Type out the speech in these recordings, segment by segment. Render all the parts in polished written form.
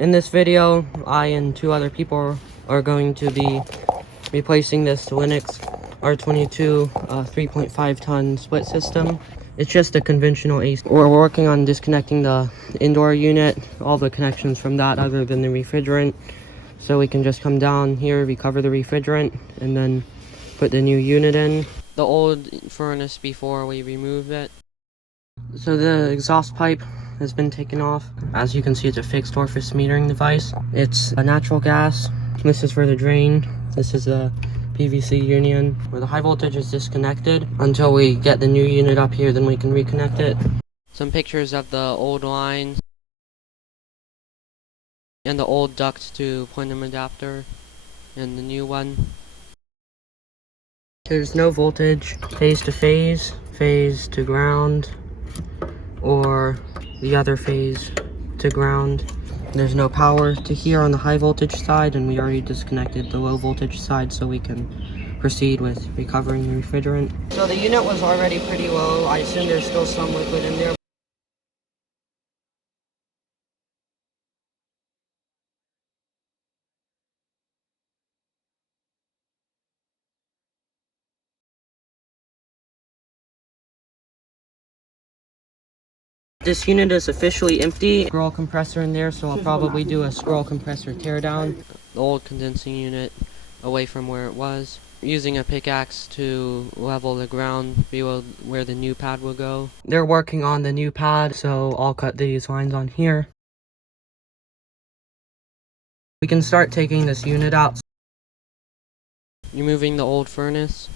In this video, I and 2 other people are going to be replacing this Lennox R22 3.5 ton split system. It's just a conventional AC. We're working on disconnecting the indoor unit, all the connections from that other than the refrigerant. So we can just come down here, recover the refrigerant, and then put the new unit in. The old furnace before we remove it. So the exhaust pipe has been taken off. As you can see, it's a fixed orifice metering device. It's a natural gas. This is for the drain. This is a PVC union where the high voltage is disconnected until we get the new unit up here, then we can reconnect it. Some pictures of the old line and the old duct to plenum adapter and the new one. There's no voltage, phase to phase, phase to ground, or the other phase to ground. There's no power to here on the high voltage side, and we already disconnected the low voltage side so we can proceed with recovering the refrigerant. So the unit was already pretty low. I assume there's still some liquid in there. This unit is officially empty. Scroll compressor in there, so I'll probably do a scroll compressor teardown. The old condensing unit away from where it was. Using a pickaxe to level the ground below where the new pad will go. They're working on the new pad, so I'll cut these lines on here. We can start taking this unit out. Removing the old furnace.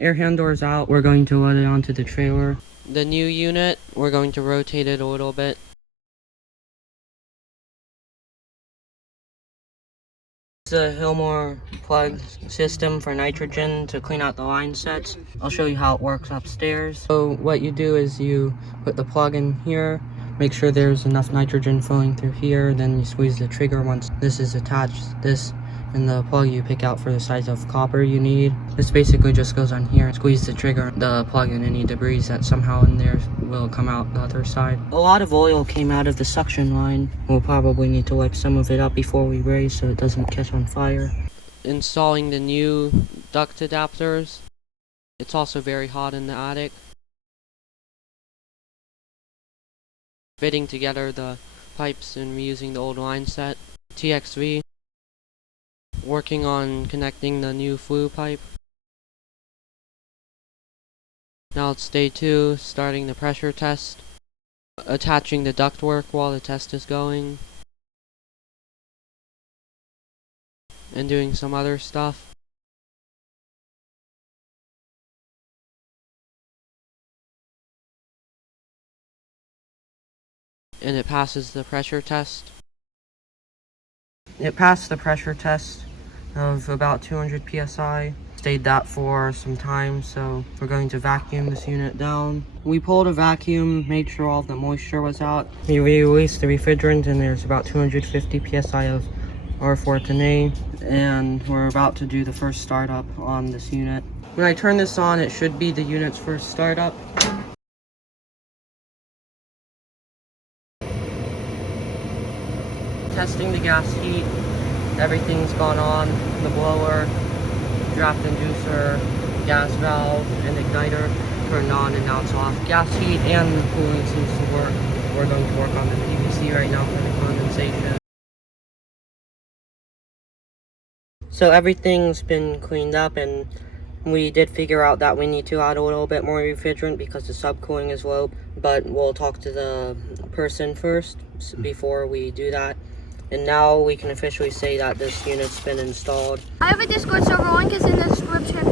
Air handler's out. We're going to load it onto the trailer. The new unit, we're going to rotate it a little bit. It's a Hillmore plug system for nitrogen to clean out the line sets. I'll show you how it works upstairs. So what you do is you put the plug in here, make sure there's enough nitrogen flowing through here, then you squeeze the trigger once this is attached. This and the plug you pick out for the size of copper you need. This basically just goes on here. Squeeze the trigger, the plug, and any debris that somehow in there will come out the other side. A lot of oil came out of the suction line. We'll probably need to wipe some of it up before we raise so it doesn't catch on fire. Installing the new duct adapters. It's also very hot in the attic. Fitting together the pipes and reusing the old line set. TXV. Working on connecting the new flue pipe. Now it's day 2, starting the pressure test. Attaching the ductwork while the test is going. And doing some other stuff. And it passes the pressure test. It passed the pressure test of about 200 psi. Stayed that for some time, so we're going to vacuum this unit down. We pulled a vacuum, made sure all the moisture was out. We released the refrigerant, and there's about 250 psi of R410A, and we're about to do the first startup on this unit. When I turn this on, it should be the unit's first startup. Testing the gas heat. Everything's gone on. The blower, draft inducer, gas valve, and igniter turned on, and now it's off. Gas heat and the cooling seems to work. We're going to work on the PVC right now for the condensation. So everything's been cleaned up, and we did figure out that we need to add a little bit more refrigerant because the subcooling is low, but we'll talk to the person first before we do that. And now we can officially say that this unit's been installed. I have a Discord server, link is in the description.